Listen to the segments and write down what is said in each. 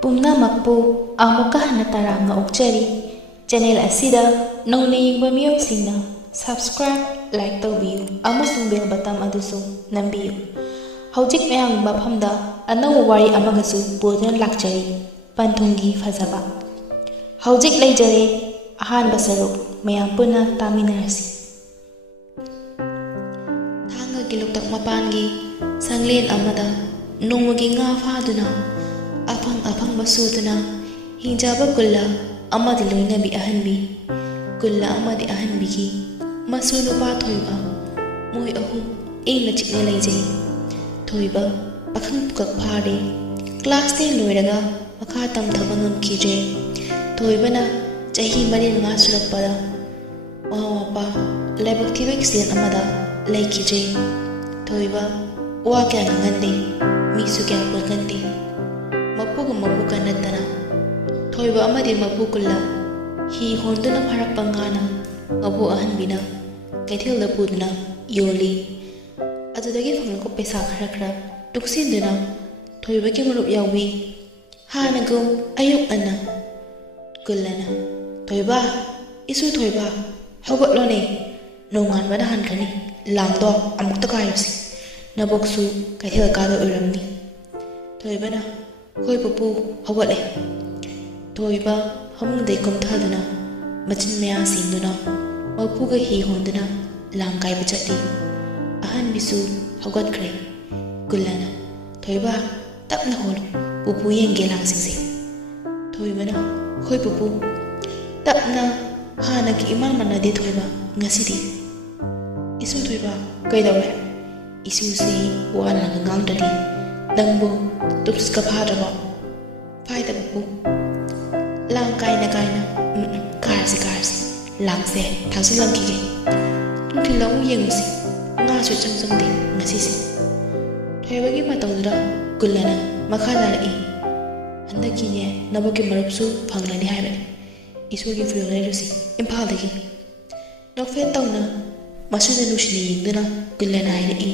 ꯄꯨꯝꯅꯃꯛꯄꯨ ꯑꯃꯨꯛꯀ ꯍꯟꯅ ꯇꯔꯥꯝꯅ ꯑꯣꯛꯆꯔꯤ꯫ ꯆꯦꯅꯦꯜ ꯑꯁꯤꯗ ꯅꯧꯅ ꯌꯦꯡꯕ ꯃꯤꯑꯣꯏꯁꯤꯡꯅ ꯁꯕꯁꯀ꯭ꯔꯥꯏꯕ, ꯂꯥꯏꯛ ꯇꯧꯕꯤꯌꯨ ꯑꯃꯁꯨꯡ ꯕꯦꯜ ꯕꯇꯟ ꯑꯗꯨꯁꯨ ꯅꯝꯕꯤꯌꯨ꯫ ꯍꯧꯖꯤꯛ ꯃꯌꯥꯝꯒꯤ ꯃꯐꯝꯗ ꯑꯅꯧꯕ ꯋꯥꯔꯤ ꯑꯃꯒꯁꯨ ꯄꯨꯗꯨꯅ ꯂꯥꯛꯆꯔꯤ, ꯄꯟꯊꯨꯡꯒꯤ ꯐꯖꯕ꯫ ꯍꯧꯖꯤꯛ ꯂꯩꯖꯔꯦ ꯑꯍꯥꯟꯕ ꯁꯔꯨꯛ, ꯃꯌꯥꯝ ꯄꯨꯟꯅ ꯇꯥꯃꯤꯟꯅꯔꯁꯤ꯫ ꯊꯥꯡꯒꯒꯤ ꯂꯣꯛꯇꯥꯛ ꯃꯄꯥꯟꯒꯤ ꯁꯪꯂꯦꯟ ꯑꯃꯗ ꯅꯣꯡꯃꯒꯤ ꯉꯥ ꯐꯥꯗꯨꯅ ꯑꯐꯪ-ꯑꯐꯪꯕ ꯁꯨꯗꯨꯅ ꯍꯤꯡꯖꯕ ꯀꯨꯜꯂ ꯑꯃꯗꯤ ꯂꯣꯏꯅꯕꯤ ꯑꯍꯟꯕꯤ, ꯀꯨꯜꯂ ꯑꯃꯗꯤ ꯑꯍꯟꯕꯤꯒꯤ ꯃꯁꯨ ꯅꯨꯄꯥ ꯊꯣꯏꯕ, ꯃꯣꯏ ꯑꯍꯨꯝ ꯏꯪꯅ ꯆꯤꯛꯅ ꯂꯩꯖꯩ꯫ ꯊꯣꯏꯕ ꯄꯥꯈꯪ ꯄꯨꯀꯛ ꯐꯥꯔꯦ, ꯀ꯭ꯂꯥꯁ 10 ꯂꯣꯏꯔꯒ ꯃꯈꯥ ꯇꯝꯊꯕ ꯉꯝꯈꯤꯗ꯭ꯔꯦ꯫ ꯊꯣꯏꯕꯅ ꯆꯍꯤ 4-5 ꯁꯨꯔꯛꯄꯗ ꯃꯃꯥ-ꯃꯄꯥ ꯂꯥꯏꯕꯛ ꯊꯤꯕ ꯑꯦꯛꯁꯤꯗꯦꯟ ꯑꯃꯗ ꯂꯩꯈꯤꯗ꯭ꯔꯦ꯫ ꯊꯣꯏꯕ ꯋꯥ ꯀꯌꯥ ꯉꯥꯡꯒꯟꯗꯦ, ꯃꯤꯁꯨ ꯀꯌꯥ ꯄꯨꯟꯒꯟꯗꯦ꯫ ꯃꯄꯨꯒ ꯃꯄꯨꯒ ꯅꯠꯇꯅ ꯊꯣꯏꯕ ꯑꯃꯗꯤ ꯃꯄꯨ ꯀꯨꯜꯂ ꯍꯤ ꯍꯣꯟꯗꯨꯅ ꯐꯥꯔꯛꯄ ꯉꯥꯅ ꯃꯄꯨ ꯑꯍꯟꯕꯤꯅ ꯀꯩꯊꯦꯜꯗ ꯄꯨꯗꯨꯅ ꯌꯣꯜꯂꯤ꯫ ꯑꯗꯨꯗꯒꯤ ꯐꯪꯂꯛꯄ ꯄꯩꯁꯥ ꯈꯔ ꯇꯨꯡꯁꯤꯟꯗꯨꯅ ꯊꯣꯏꯕꯒꯤ ꯃꯔꯨꯞ ꯌꯥꯎꯋꯤ꯫ ꯍꯥꯟꯅꯒꯨꯝ ꯑꯌꯨꯛ ꯉꯟꯅ ꯀꯨꯜꯂꯅ "ꯊꯣꯏꯕ, ꯏꯁꯨ ꯊꯣꯏꯕ, ꯍꯧꯒꯠꯂꯣꯅꯦ, ꯅꯣꯡꯉꯥꯟꯕꯅ ꯍꯥꯟꯈ꯭ꯔꯅꯤ, ꯂꯥꯡꯗꯣ ꯑꯃꯨꯛꯇ ꯀꯥꯏꯔꯨꯁꯤ, ꯅꯕꯣꯛꯁꯨ ꯀꯩꯊꯦꯜ ꯀꯥꯗꯣꯏ ꯑꯣꯏꯔꯝꯅꯤ"꯫ ꯊꯣꯏꯕꯅ "ꯍꯣꯏ ꯄꯨꯄꯨ, ꯍꯧꯒꯠꯂꯦ"꯫ ꯊꯣꯏꯕ ꯐꯃꯨꯡꯗꯩ ꯀꯨꯝꯊꯗꯨꯅ ꯃꯆꯤꯟ ꯃꯌꯥ ꯁꯦꯡꯗꯨꯅ ꯃꯄꯨꯒ ꯍꯤ ꯍꯣꯟꯗꯨꯅ ꯂꯥꯡ ꯀꯥꯏꯕ ꯆꯠꯂꯤ꯫ ꯑꯍꯟꯕꯤꯁꯨ ꯍꯧꯒꯠꯈ꯭ꯔꯦ꯫ ꯀꯨꯜꯂꯅ "ꯊꯣꯏꯕ, ꯇꯞꯅ ꯍꯣꯜꯂꯨ, ꯄꯨꯄꯨ ꯌꯦꯡꯒꯦ ꯂꯥꯡꯁꯤꯡꯁꯦ". ꯊꯣꯏꯕꯅ "ꯍꯣꯏ ꯄꯨꯄꯨ". ꯇꯞꯅ, ꯍꯥꯟꯅꯒꯤ ꯏꯃꯥꯟ ꯃꯥꯟꯅꯗꯦ ꯊꯣꯏꯕ ꯉꯁꯤꯗꯤ꯫ "ꯏꯁꯨ ꯊꯣꯏꯕ, ꯀꯩꯗꯧꯔꯦ? ꯏꯁꯨꯁꯤ ꯋꯥꯅ ꯉꯥꯡꯗ꯭ꯔꯗꯤ ꯅꯪꯕꯨ ꯇꯨꯝꯁꯤꯠꯀ ꯐꯥꯗ꯭ꯔꯕꯣ"? "ꯐꯥꯏꯗ ꯄꯨꯄꯨ". "ꯂꯥꯡ ꯀꯥꯏꯅ ꯀꯥꯔꯁꯤ, ꯂꯥꯡꯁꯦ ꯊꯥꯡꯖꯤꯜꯂꯝꯈꯤꯒꯦ, ꯅꯨꯡꯊꯤꯜ ꯑꯃꯨꯛ ꯌꯦꯡꯉꯨꯁꯤ, ꯉꯥꯁꯨ ꯏꯆꯪ ꯆꯪꯗꯦ ꯉꯁꯤꯁꯦ". ꯊꯣꯏꯕꯒꯤ ꯃꯇꯧꯗꯨꯗ ꯀꯨꯜꯂꯅ ꯃꯈꯥ ꯇꯥꯔꯛꯏ꯫ "ꯍꯟꯗꯛꯀꯤꯅꯦ ꯅꯕꯣꯛꯀꯤ ꯃꯔꯨꯞꯁꯨ ꯐꯪꯂꯅꯤ ꯍꯥꯏꯕꯅꯤ, ꯏꯁꯨꯒꯤ ꯐꯤꯔꯣꯜ ꯂꯩꯔꯨꯁꯤ ꯏꯝꯐꯥꯜꯗꯒꯤ". ꯅꯣꯛꯐꯦꯠ ꯇꯧꯅ ꯃꯁꯨꯅ ꯅꯨꯡꯁꯤꯅ ꯌꯦꯡꯗꯨꯅ ꯀꯨꯜꯂꯅ ꯍꯥꯏꯔꯛꯏ꯫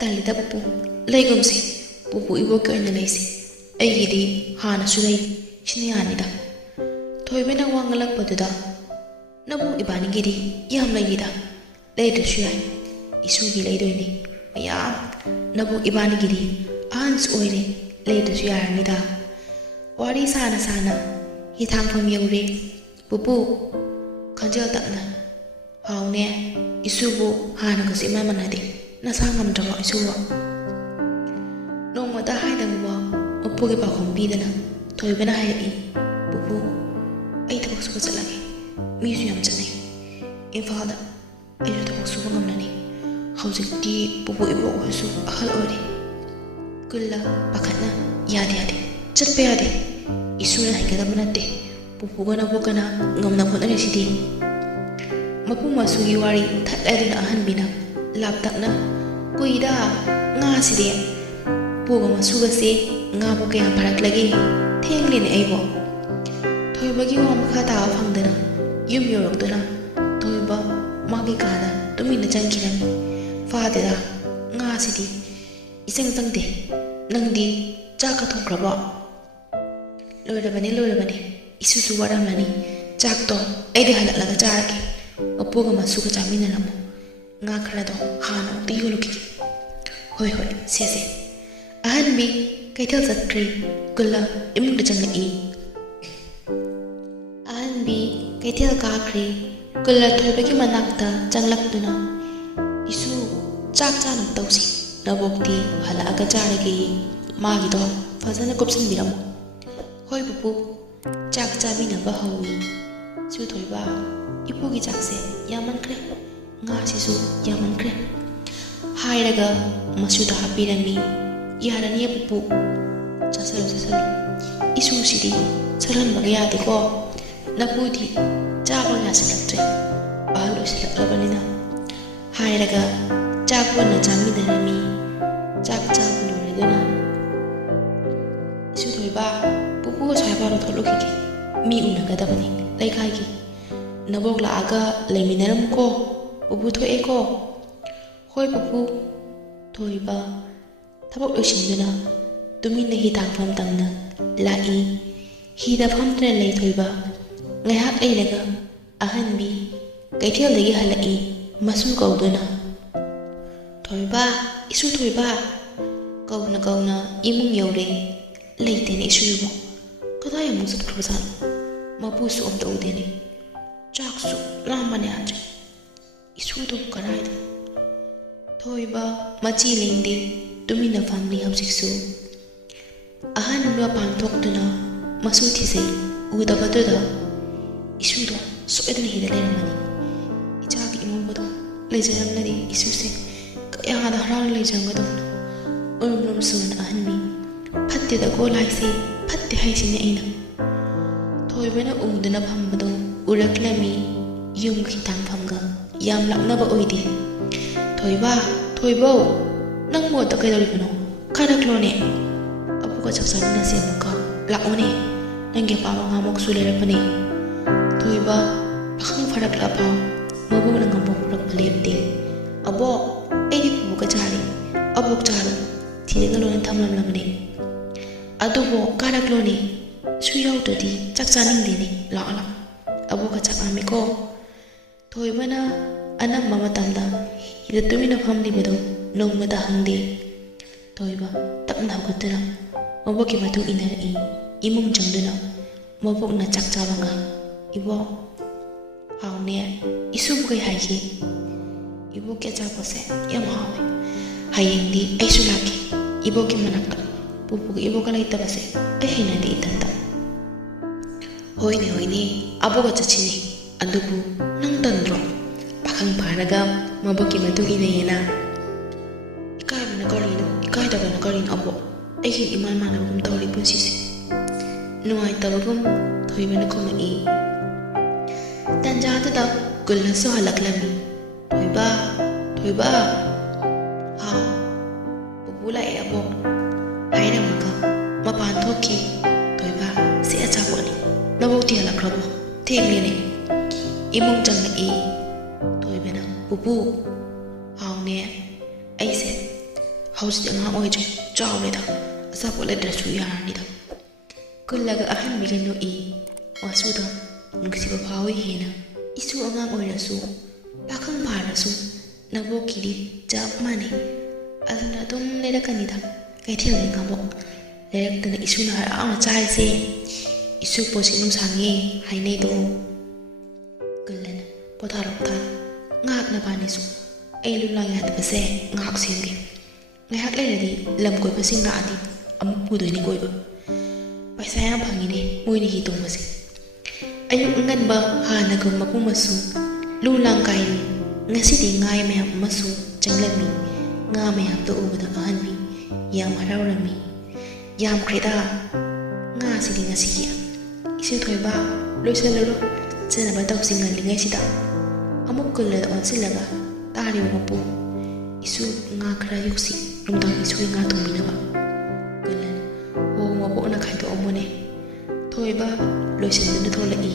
"ꯇꯜꯂꯤꯗ ꯄꯨꯄꯨ, ꯂꯩꯒꯨꯝꯁꯤ, ꯄꯨꯄꯨ ꯏꯕꯣꯛꯀꯤ ꯑꯣꯏꯅ ꯂꯩꯁꯤ, ꯑꯩꯒꯤꯗꯤ ꯍꯥꯟꯅꯁꯨ ꯂꯩ, ꯁꯤꯅ ꯌꯥꯅꯤꯗ". ꯊꯣꯏꯕꯅ ꯋꯥ ꯉꯜꯂꯛꯄꯗꯨꯗ "ꯅꯕꯨꯡ ꯏꯕꯥꯅꯤꯒꯤꯗꯤ ꯌꯥꯝ ꯂꯩꯔꯤꯗ, ꯂꯩꯗ꯭ꯔꯁꯨ ꯌꯥꯏ, ꯏꯁꯨꯒꯤ ꯂꯩꯗꯣꯏꯅꯤ ꯃꯌꯥꯝ, ꯅꯕꯨꯡ ꯏꯕꯥꯅꯤꯒꯤꯗꯤ ꯑꯍꯟꯁꯨ ꯑꯣꯏꯔꯦ, ꯂꯩꯗ꯭ꯔꯁꯨ ꯌꯥꯔꯅꯤꯗ". ꯋꯥꯔꯤ ꯁꯥꯅ ꯍꯤꯊꯥꯡꯐꯝ ꯌꯧꯔꯦ꯫ "ꯄꯨꯄꯨ", ꯈꯣꯟꯖꯦꯜ ꯇꯞꯅ, "ꯍꯥꯎꯅꯦ, ꯏꯁꯨꯕꯨ ꯍꯥꯟꯅꯒꯁꯨ ꯏꯃꯥꯟ ꯃꯥꯟꯅꯗꯦ, ꯅꯁꯥ ꯉꯝꯗ꯭ꯔꯕꯣ ꯏꯁꯨꯕꯨ"? ꯅꯣꯡꯃꯇ ꯍꯥꯏꯗꯕ ꯃꯄꯨꯒꯤ ꯄꯥꯎꯈꯨꯝ ꯄꯤꯗꯅ ꯊꯣꯏꯕꯅ ꯍꯥꯏꯔꯛꯏ꯫ "ꯄꯨꯄꯨ, ꯑꯩ ꯊꯕꯛ ꯁꯨꯕ ꯆꯠꯂꯒꯦ, ꯃꯤꯁꯨ ꯌꯥꯝ ꯆꯠꯅꯩ, ꯏꯝꯐꯥꯜꯗ ꯑꯩꯁꯨ ꯊꯕꯛ ꯁꯨꯕ ꯉꯝꯂꯅꯤ, ꯍꯧꯖꯤꯛꯇꯤ ꯄꯨꯄꯨ ꯏꯕꯣꯛ ꯍꯣꯏꯁꯨ ꯑꯍꯜ ꯑꯣꯏꯔꯦ". ꯀꯨꯜꯂ ꯄꯥꯈꯠꯅ "ꯌꯥꯗꯦ, ꯆꯠꯄ ꯌꯥꯗꯦ, ꯏꯁꯨꯅ ꯍꯩꯒꯗꯕ ꯅꯠꯇꯦ, ꯄꯨꯄꯨꯒ ꯅꯕꯣꯛꯀꯅ ꯉꯝꯅ ꯍꯣꯠꯅꯔꯤꯁꯤꯗꯤ". ꯃꯄꯨ ꯃꯁꯨꯒꯤ ꯋꯥꯔꯤ ꯊꯠꯂꯗꯨꯅ ꯑꯍꯟꯕꯤꯅ ꯂꯥꯞꯇꯛꯅ "ꯀꯨꯏꯗ ꯉꯥꯁꯤꯗꯤ, ꯄꯨꯒ ꯃꯁꯨꯒꯁꯦ ꯉꯥꯕꯨ ꯀꯌꯥꯝ ꯐꯥꯔꯛꯂꯒꯦ, ꯊꯦꯡꯂꯦꯅꯦ ꯑꯩꯕꯣ". ꯊꯣꯏꯕꯒꯤ ꯋꯥ ꯃꯈꯥ ꯇꯥꯕ ꯐꯪꯗꯅ ꯌꯨꯝ ꯌꯧꯔꯛꯇꯨꯅ ꯊꯣꯏꯕ ꯃꯥꯒꯤ ꯀꯥꯗ ꯇꯨꯃꯤꯟꯅ ꯆꯪꯈꯤꯔꯝꯃꯤ꯫ "ꯐꯥꯗꯦꯗ ꯉꯥꯁꯤꯗꯤ, ꯏꯆꯪ ꯆꯪꯗꯦ, ꯅꯪꯗꯤ ꯆꯥꯛꯀ ꯊꯣꯡꯈ꯭ꯔꯕꯣ"? "ꯂꯣꯏꯔꯕꯅꯤ, ꯏꯁꯨꯁꯨ ꯋꯥꯔꯝꯃꯅꯤ, ꯆꯥꯛꯇꯣ ꯑꯩꯗꯤ ꯍꯜꯂꯛꯂꯒ ꯆꯥꯔꯒꯦ, ꯃꯄꯨꯒ ꯃꯁꯨꯒ ꯆꯥꯃꯤꯟꯅꯔꯝꯃꯣ, ꯉꯥ ꯈꯔꯗꯣ ꯍꯥꯟꯅ ꯑꯃꯨꯛꯇ ꯌꯣꯜꯂꯨꯈꯤꯒꯦ". "ꯍꯣꯏ, ꯁꯦ". ꯑꯍꯟꯕꯤ ꯀꯩꯊꯦꯜ ꯆꯠꯈ꯭ꯔꯦ꯫ ꯀꯨꯜꯂ ꯏꯃꯨꯡꯗ ꯆꯪꯂꯛꯏ꯫ ꯑꯍꯟꯕꯤ ꯀꯩꯊꯦꯜ ꯀꯥꯈ꯭ꯔꯦ꯫ ꯀꯨꯜꯂ ꯊꯣꯏꯕꯒꯤ ꯃꯅꯥꯛꯇ ꯆꯪꯂꯛꯇꯨꯅ "ꯏꯁꯨ, ꯆꯥꯛ ꯆꯥꯅꯕ ꯇꯧꯁꯤ, ꯅꯕꯣꯛꯇꯤ ꯍꯜꯂꯛꯑꯒ ꯆꯥꯔꯒꯦꯌꯦ, ꯃꯥꯒꯤꯗꯣ ꯐꯖꯅ ꯀꯨꯞꯁꯟꯕꯤꯔꯝꯃꯣ". "ꯍꯣꯏ ꯄꯨꯄꯨ". ꯆꯥꯛ ꯆꯥꯃꯤꯟꯅꯕ ꯍꯧꯏ꯫ "ꯏꯁꯨ ꯊꯣꯏꯕ, ꯏꯄꯨꯒꯤ ꯆꯥꯛꯁꯦ ꯌꯥꯝꯃꯟꯈ꯭ꯔꯦ, ꯉꯥꯁꯤꯁꯨ ꯌꯥꯝꯃꯟꯈ꯭ꯔꯦ", ꯍꯥꯏꯔꯒ ꯃꯁꯨꯗ ꯍꯥꯞꯄꯤꯔꯝꯃꯤ꯫ "ꯌꯥꯔꯅꯤꯌꯦ ꯄꯨꯄꯨ, ꯆꯥꯁꯜꯂꯨ, ꯏꯁꯨꯁꯤꯗꯤ ꯁꯜꯍꯟꯕꯒ ꯌꯥꯗꯦꯀꯣ, ꯅꯄꯨꯗꯤ ꯆꯥꯕ ꯌꯥꯁꯤꯜꯂꯛꯇ꯭ꯔꯦ, ꯑꯍꯜ ꯑꯣꯏꯁꯤꯜꯂꯛꯂꯕꯅꯤꯅ", ꯍꯥꯏꯔꯒ ꯆꯥꯛ ꯄꯨꯟꯅ ꯆꯥꯃꯤꯟꯅꯔꯝꯃꯤ꯫ ꯆꯥꯛ ꯆꯥꯕ ꯂꯣꯏꯔꯗꯨꯅ "ꯏꯁꯨ ꯊꯣꯏꯕ, ꯄꯨꯄꯨꯒ ꯁ꯭ꯋꯥꯏꯐꯥꯎꯗ ꯊꯣꯛꯂꯨꯈꯤꯒꯦ, ꯃꯤ ꯎꯅꯒꯗꯕꯅꯤ ꯂꯩꯀꯥꯏꯒꯤ, ꯅꯕꯣꯛ ꯂꯥꯛꯑꯒ ꯂꯩꯃꯤꯟꯅꯔꯝꯃꯨꯀꯣ", pupu thoe ko hoi pupu thoi ba thabak loisinduna tumin na hitang pham tamna lai hi da pham tre lei thoi ba ngai hak ei laga ahan bi kaithel degi halai masu kauduna thoi ba isu thoi ba kauna imung yore leite ne isu bo kada ya musat khrusan mapu su om to de ni chak su lamane anje isu to karai thoi ba machi lengde tumina family hapsik su ahan nu pan thok tuna masu thise uda batuda isu do so edan hi da lermani icha ki imum bodo lejaram nari isu se kaya da haral lejang ga dum urum sun ahan mi phatte da ko lai se phatte hai sin aina thoi bena umduna phambado uraklami yum khi tang phamga yam lakna ba oidi thoi bo nang mo ta kai dori bano kada klone apu ka chaksan na se muka laone nang ge pa nga mok su le pani thoi ba pakhang farak la pa mabu nang ngam prak plemte abo ei di pu ka chari abok charu thire ga lone thamlam lamne adu bo kada klone su yaw to di chaksaning de ni la ala abo ka chak ami ko thoi bana anam mama tamda ida tumina family bedo nong mata hangde toiba takna hukatira mabok ki matu ina imum jangduna mabok na chakcha banga ibo haune isu bukai haji ibo ke cha pose yam hawe hayindi aisu laki ibo ki manakta pupu ibo kala ita base ai hina di itanta hoine abo ga chachini adubu nang tandro pakhang pharaga mabok ki matu ina yana ikai da bana karin abo ai hi iman mana gum tawli punsi si nuai tabagum thoi bana ko mai tanja ta gulla so halak lami thoi ba ha bubula e abo haina maka mapan thoki thoi ba se acha ko ni nabo ti halak rabo theng ni imung chang na e thoi bana bubu haune ai se house de nga oi chaw le da asa po le da su ya ni da kullaga ahan mi gano e wasu da nungsi ba phawi hena isu anga oi rasu pakhang ba rasu nabo kiri jap mane aduna dum le da kanida kai thil ni ngamo le rak tana isu na a chai se isu po si num sangi hai nei do kullen potharok ta ngak na ba ni su ai lu la ya da se ngak sim ge ngai hak le di lam koi pa sing na adi am pu doi ni koi ba paisa ya phangi ne moi ni hi tong ma se ayuk ngan ba ha na gum ma pu masu lu lang kai ngasi di ngai me masu changlami nga me hap to u da han mi yam harau rami yam kreda nga si di ngasi ya isu thoi ba loi se lo chena ba taw singal li ngai si da amuk kul le on silaga tari ma pu isu nga khra yuksi rumdang isu nga tumina ba kulan ho mo bo na khai to omone thoi ba loisen na thola i